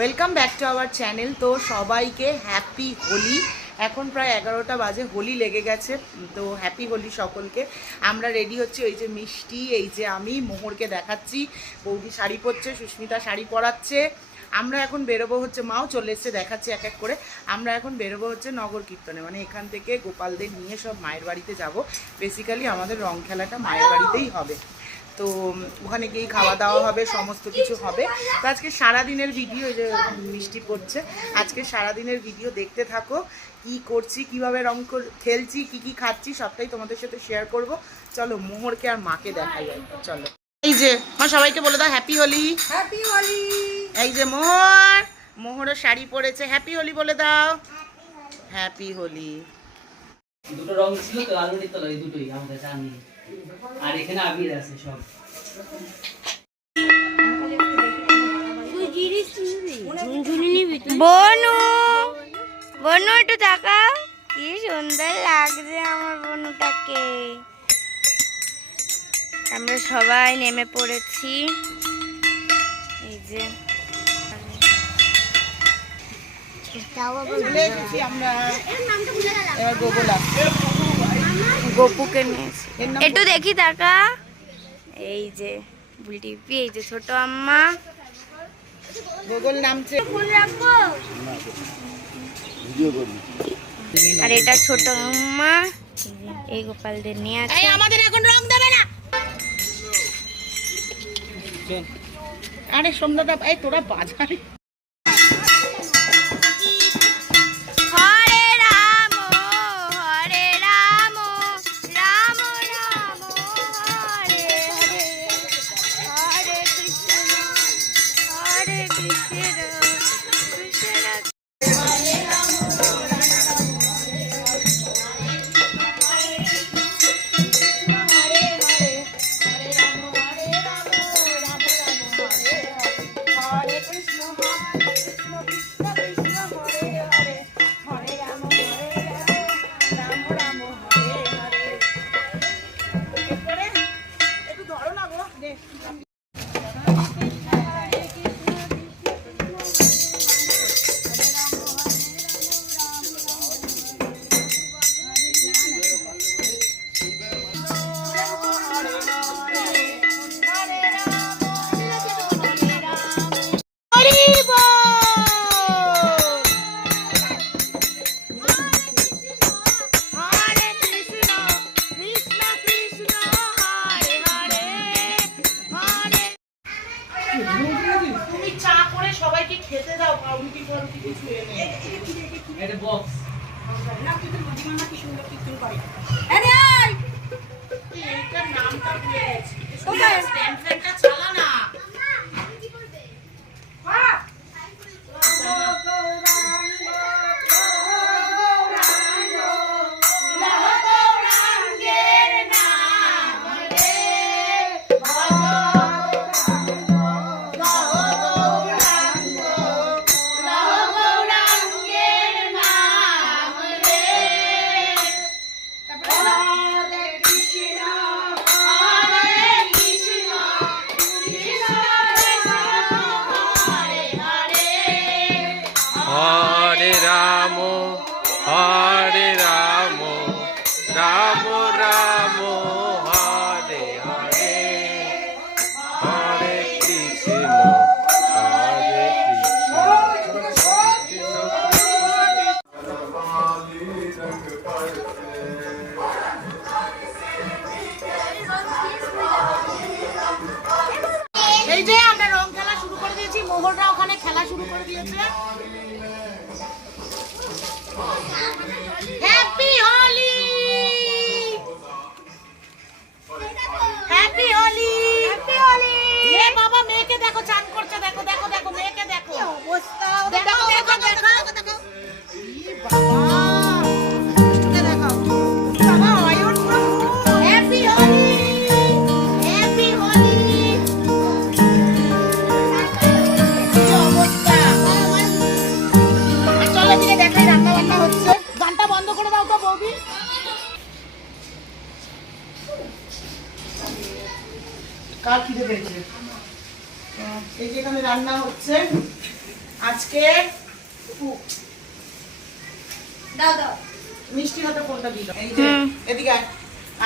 Welcome back to our channel তো সবাইকে happy Holi. এখন প্রায় এগারোটা বাজে, হোলি লেগে গেছে। তো হ্যাপি হোলি সকলকে। আমরা রেডি হচ্ছি ওই যে মিষ্টি, এই যে আমি, মোহরকে দেখাচ্ছি। বৌদি শাড়ি পরছে, সুস্মিতা শাড়ি পরাচ্ছে। আমরা এখন বেরোবো হচ্ছে, মাও চলে এসছে, দেখাচ্ছি এক এক করে। আমরা এখন বেরোবো হচ্ছে নগর কীর্তনে। মানে এখান থেকে গোপালদের নিয়ে সব মায়ের বাড়িতে যাব। বেসিক্যালি আমাদের রং খেলাটা মায়ের বাড়িতেই হবে। তো ওখানে গিয়ে খাওয়া দাওয়া হবে সমস্ত কিছু হবে। তো আজকে সারাদিনের ভিডিও এই যে মিষ্টি পড়ছে আজকে সারাদিনের ভিডিও দেখতে থাকো কি করছি কীভাবে রং কর- খেলছি কি কি খাচ্ছি সবটাই তোমাদের সাথে শেয়ার করব। চলো মোহরকে আর মাকে দেখা যায় চলো। এই যে মা সবাইকে বলে দাও হ্যাপি হোলি হ্যাপি হোলি এই যে মোহর মোহরও শাড়ি পরেছে হ্যাপি হোলি বলে দাও। হ্যাপি হোলি দুটো রং ছিল তো আলমারির তলায় এই দুটোই আমাদের জানি আর এখানে আবির আছে সব। বনু বনু একটু তাকাও। কি সুন্দর লাগছে আমার বনুটাকে। আমরা সবাই নেমে পড়েছি। এই যে। আমরা। এবার গপুকে নিয়েছি। একটু দেখি তাকা। এই যে বুলটিপি এই যে ছোট আম্মা। গোগল নামছে। আর এটা ছোট আম্মা। এই গোপালদের নিয়ে আছে। আমাদের এখন রং দেবে না। আরে সোমদাদা এই তোরা বাজারে।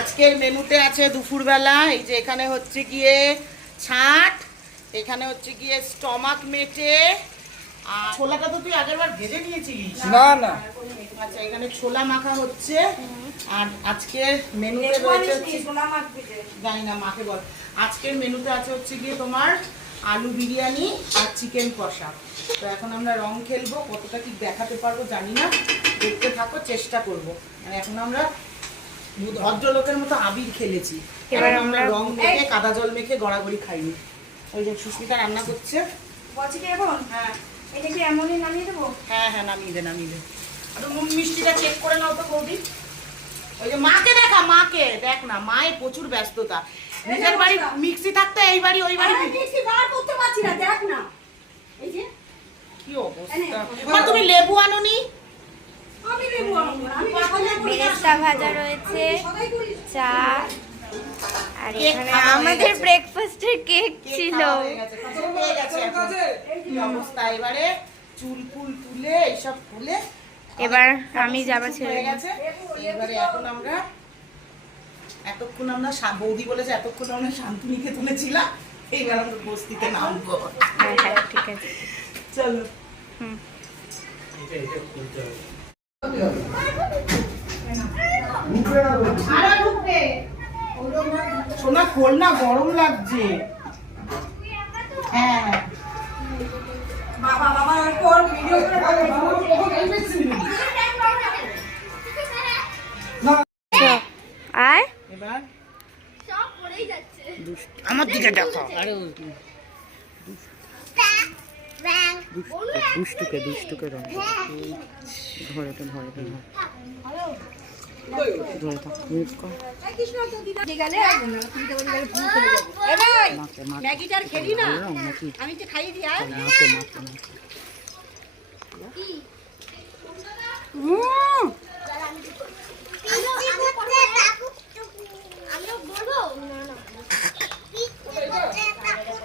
আজকের মেনুতে আছে দুপুরবেলা এই যে এখানে হচ্ছে গিয়ে ছাট এখানে হচ্ছে গিয়ে স্টমাক মেটে আর ছোলাটা তো তুই আগের বার ভেজে নিয়েছিলিস? না না। আচ্ছা এখানে ছোলা মাখা হচ্ছে আর আজকের মেনুতে রয়েছে জানি না মাকে বল। আজকের মেনুতে আছে হচ্ছে গিয়ে তোমার আলু বিরিয়ানি আর চিকেন কষা। তো এখন আমরা রং খেলব কতটা কি দেখাতে পারব জানি না। দেখতে থাকো চেষ্টা করব। মানে এখন আমরা ভদ্রলোকের মতো আবির খেলেছি। এবার আমরা রং মেখে কাদা জল মেখে গড়াগড়ি খাইনি। ওই যে সুস্মিতা রান্না করছে। বলছি কি এখন? হ্যাঁ। এটা কি এমনই নামিয়ে দেবো? হ্যাঁ হ্যাঁ নামিয়ে দে নামিয়ে দে। আর নুন মিষ্টিটা চেক করে নাও তো বৌদি। ওই যে মাকে দেখা মাকে। দেখ না মায়ের প্রচুর ব্যস্ততা। নিজের বাড়ি মিক্সি থাকতে এই বাড়ি ওই বাড়ি মিক্সি। বার করতে পারছি না দেখ না। এই যে। কি অবস্থা? তুমি লেবু আনোনি? আনব না, বেরেস্তা ভাজা রয়েছে চা আর এখানে আমাদের ব্রেকফাস্টের কেক ছিল। এবারে? চুল ফুল তুলে এইসব তুলে। এবার আমি জামা ছেড়ে গেছে। এবারে এখন আমরা এতক্ষণ আমরা বৌদি বলেছে এতক্ষণ আমরা শান্তিনিকে তুলেছিলাম এইবার আমরা বস্তিতে নামবো। হ্যাঁ হ্যাঁ ঠিক আছে। চলো। ঢুকবে। সোনা খোল না গরম লাগছে। হ্যাঁ। হ্যাঁ এবার? আমার দিকে দেখো। আরে দুষ্টুকে দুষ্টুকে ধরে ধরে তো ধরে। তো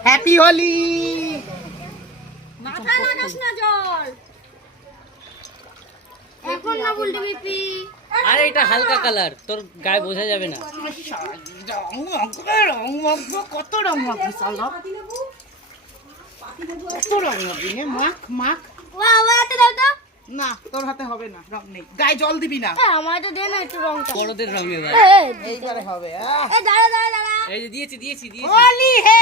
হ্যাপি হোলি মাথায় লাগাস না জল। এখন না বলতে বিপি। আরে এটা হালকা কালার। তোর গায়ে বোঝা যাবে না। রং মাখবো কত রং মাখবি সালা কত রং মাখবি মাখ মাখ। ওয়া ওয়া হাতে দাও তো। না তোর হাতে হবে না রং নেই। গায়ে জল দিবি না। আমার তো দে না একটু রংটা। বড়দের রং এবার। এ, এ, এইবারে হবে আহ। দাঁড়া দাঁড়া দাঁড়া। এই দিয়েছি দিয়েছি দিয়েছি। হোলি হে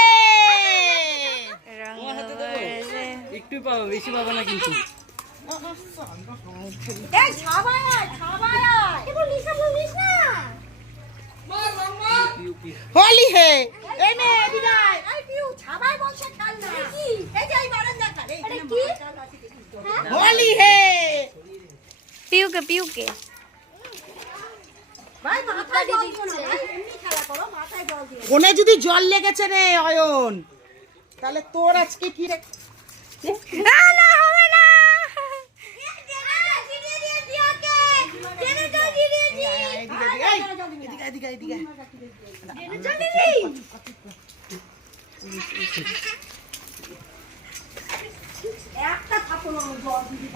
রং তোমার হাতে দেবো? হয়েছে। একটু পাবো বেশি পাবো না কিন্তু। হোলি হে। এই মে এদিকে আয়। এই পিউ ছাবাই বলছে কাল না কি? এই যে এই বারান্দা কাল এই এটা কি? হোলি হে। PoK PoK. ভাই মাথায় জল দিও না ভাই এমনি খেলা করো মাথায় জল দিও। ফোনে যদি জল লেগেছে রে অয়ন? তাহলে তোর আজকে কি রে না হবে না একটা থাকুন জল দিবি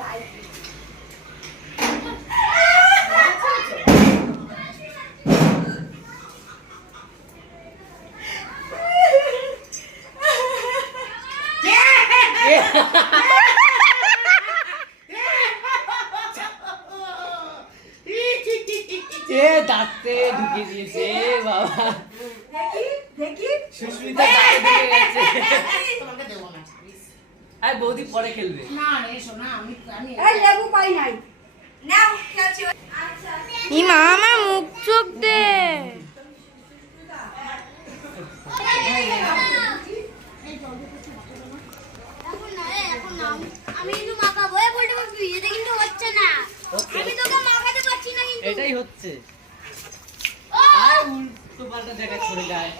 এ দাঁতে ঢুকে দিয়েছে বাবা সুস্মিতা আর বৌদি পরে খেলবে না রে শোনা আমি আমি লেবু পাই নাই ইমা আমার মুখ চোখ দে আমি কিন্তু মাখাবো এ বলতে পারবি এটা কিন্তু হচ্ছে না। আমি তোকে মাখাতে পারছি না কিন্তু। এটাই হচ্ছে। ও! আর উল্টো পাল্টা জায়গায় ছড়ে যায়।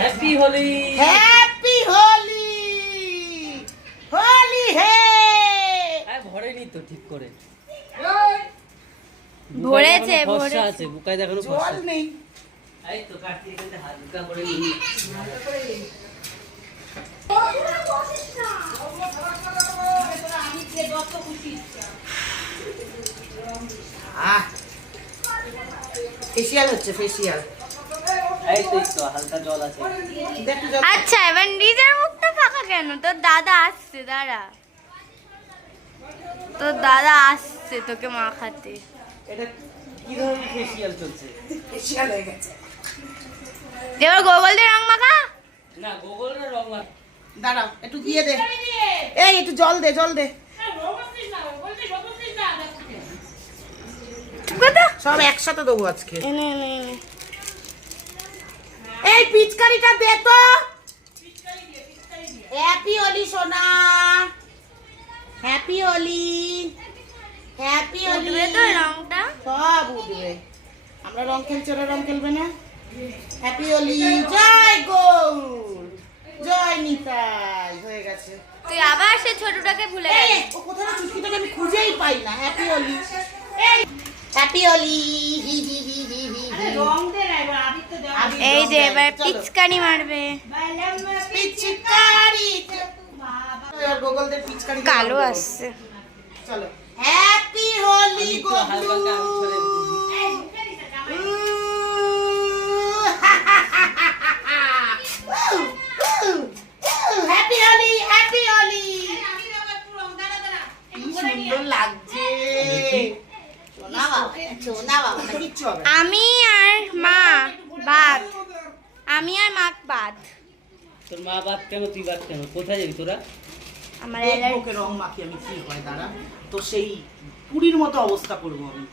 হ্যাপি হোলি হ্যাপি হোলি হোলি হে ভরেনি তো ঠিক করে। ভরেছে, বুকায় ভরেছে। আছে বুকায় দেখানো জল নেই। এই তো কাটতে এখানে হালকা করে নিয়ে। আহ ফেসিয়াল হচ্ছে ফেসিয়াল এই তো এই তো হালকা জল আছে। দেখো জল আচ্ছা এবার নিজের মুখটা ফাঁকা কেন? তোর দাদা আসছে দাঁড়া। তোর দাদা আসছে তোকে মাখাতে। এটা কি ধরনের ফেসিয়াল চলছে? ফেসিয়াল হয়ে গেছে। এবার গোগল দিয়ে রং মাখা? না গোগলের রং লাগ দাঁড়াও একটু দিয়ে দে। এই একটু জল দে জল দে। সব একসাথে দেবো আজকে। এই পিচকারিটা দে তো। হ্যাপি হোলি সোনা। হ্যাপি হোলি। হ্যাপি হোলি। উঠবে তো রংটা? সব উঠবে। আমরা রং খেলছি ওরা রং খেলবে না? হ্যাপি হোলি জয় গৌর। জয় নিতাই। হয়ে গেছে। তুই আবার সে ছোটটাকে ভুলে এই, গেলি। ও কোথায় চুটকিটাকে আমি খুঁজেই পাই না। হ্যাপি হোলি এই হ্যাপি হোলি হি হি হি হি হি এই যে। এবার। পিচকারি মারবে। পিচকারি। গোগলদের পিচকারি কালো আসছে। চলো। হ্যাপি হোলি গোগলু কাজ করে হ্যাপি হোলি হ্যাপি হোলি কি সুন্দর লাগছে সোনা বাবা সোনা বাবা কিচ্ছু হবে না। আমি আর মা বাদ আমি আর মা বাদ তোর মা বাদ কেন তুই বাদ কেন? কোথায় যাবি তোরা? আমার ওকে রং মাখি আমি কি হয় দাঁড়া। তো সেই পুরীর মতো অবস্থা করব আমি।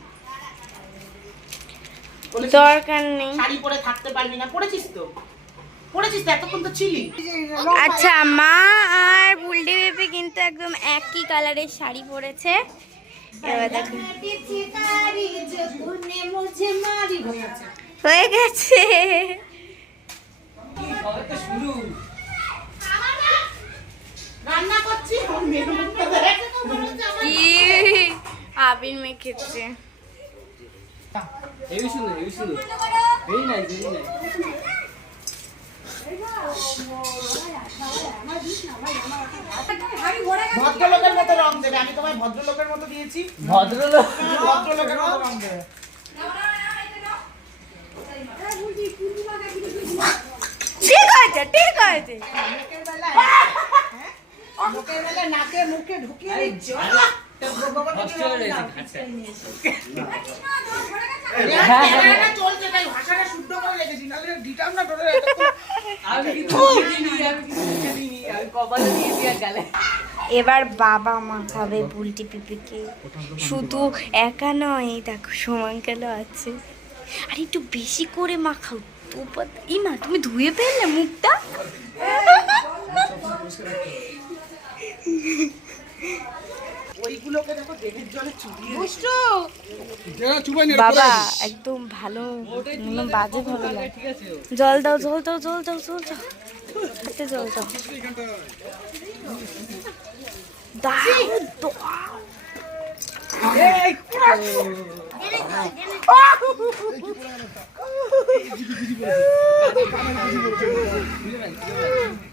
দরকার নেই। শাড়ি পরে থাকতে পারবি না। পড়েছিস তো? পড়েছিস তো এতক্ষণ তো ছিলি। আচ্ছা মা আর বুলডি বেবি কিন্তু একদম একই কালারের শাড়ি পরেছে। এবার দেখো। হয়ে গেছে। সবে তো শুরু রান্না করছি আবির মেখেছে। সুন্দর সুন্দর ভেরি নাইস ভেরি নাইস ভদ্রলোকের মতো রং দেবে। আমি তোমায় ভদ্রলোকের মতো দিয়েছি। ভদ্রলোক? ভদ্রলোকের মতো রং দেবে। ঠিক আছে ঠিক আছে। লোকের বেলা নাকে মুখে ঢুকিয়ে দিচ্ছ। হয়ে চলছে তাই ভাষাটা শুদ্ধ করে রেখেছি। নাহলে দিতাম না এবার বাবা মা হবে বুলটি পিপিকে। শুধু একা নয় দেখো কেন আছে। আর একটু বেশি করে মাখাও। তো ইমা তুমি ধুয়ে ফেললে মুখটা ওইগুলোকে দেখো দেহের জলে চুবিয়ে বাবা একদম ভালো বাজে ভালো জল দাও জল দাও জল দাও জল দাও। হাতে জল দাও।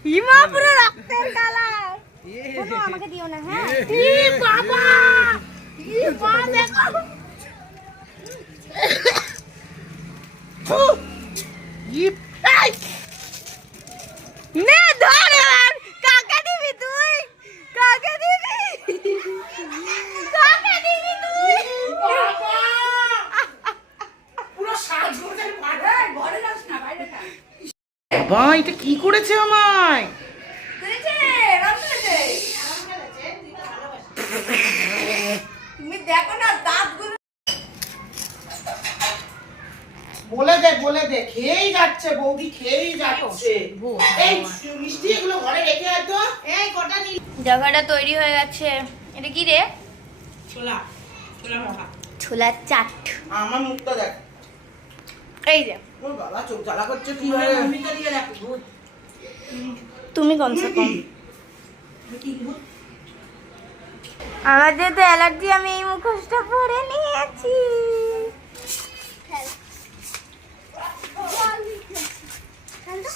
হিমা পুরো রক্তের কালার। আমাকে দিও না হ্যাঁ। বাবা! নে ধর এবার কাকে দিবি তুই কাকে দিবি কাকে দিবি তুই বাবা! পুরো সাজগোজের পাঠা। বাবা এটা কি করেছে আমায়? তুমি দেখো না দাঁতগুলো। বলে দে বলে দে খেয়েই যাচ্ছে বৌদি খেয়েই যাচ্ছে। এই মিষ্টি এগুলো ঘরে রেখে আয় তো। এই কটা নিল? জায়গাটা তৈরি হয়ে গেছে। এটা কি রে? ছোলা ছোলা মাখা। ছোলার চাট। আমার মুখটা দেখ। এই যে। ওর বাবা চোখ জ্বালা করছে কি হয় ভূমিকা দিয়ে দেখ তুমি কমসে কম আমার যেহেতু অ্যালার্জি আমি এই মুখোশটা পরে নিয়েছি Hello.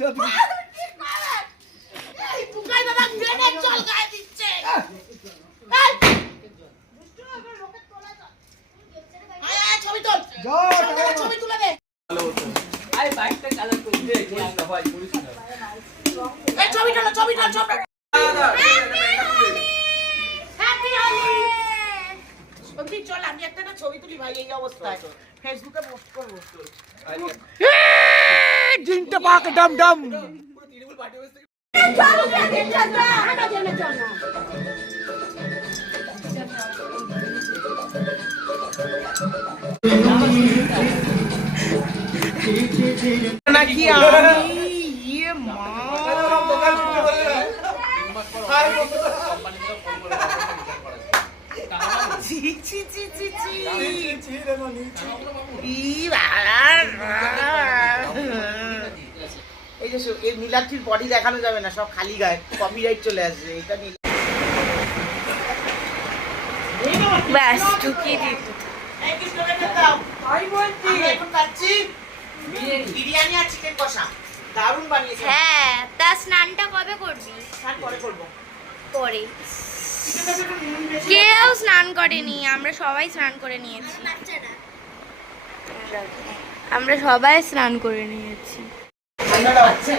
জল পাই এই, বুকাই দাদা ট্রেনের জল গায়ে দিচ্ছে। এই! আয়, আয়, ছবি তোল। ছবি তুলে দে। আরে বাইকটা কালার করে দে, ভাই, ছবি তোলো, ছবি তোল, ছবি সত্যি চল আমি একটা না ছবি তুলি ভাই এই অবস্থায়। ফেসবুকে পোস্ট করব। জিনটা পাক ডম ডম। নাকি আমি? ইয়ে মা। এই যে এই নীলাক্ষীর বডি দেখানো যাবে না সব খালি গায়ে। কপিরাইট চলে আসবে এটা নীলা ব্যাস ঢুকিয়ে দিই। বিরিয়ানি আর চিকেন কষা দারুণ বানিয়েছে হ্যাঁ তা স্নানটা কবে করবি? স্নান পরে করব। পরে। কেউ স্নান করেনি আমরা সবাই স্নান করে নিয়েছি। আমরা সবাই স্নান করে নিয়েছি। আচ্ছা,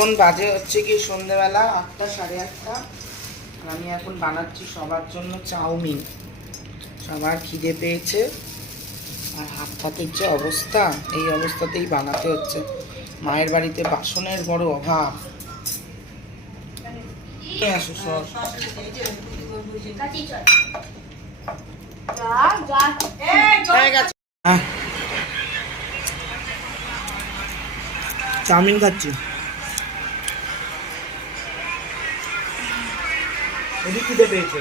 এখন বাজে হচ্ছে কি সন্ধেবেলা আটটা সাড়ে আটটা। আমি এখন বানাচ্ছি সবার জন্য চাউমিন। সবার খিদে পেয়েছে। আর হাত হাতের যে অবস্থা, এই অবস্থাতেই বানাতে হচ্ছে। মায়ের বাড়িতে বাসনের বড় অভাব। হয়ে। চাউমিন খাচ্ছি। এদিক খিদে পেয়েছে।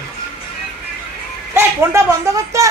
এই ফোনটা বন্ধ করতে।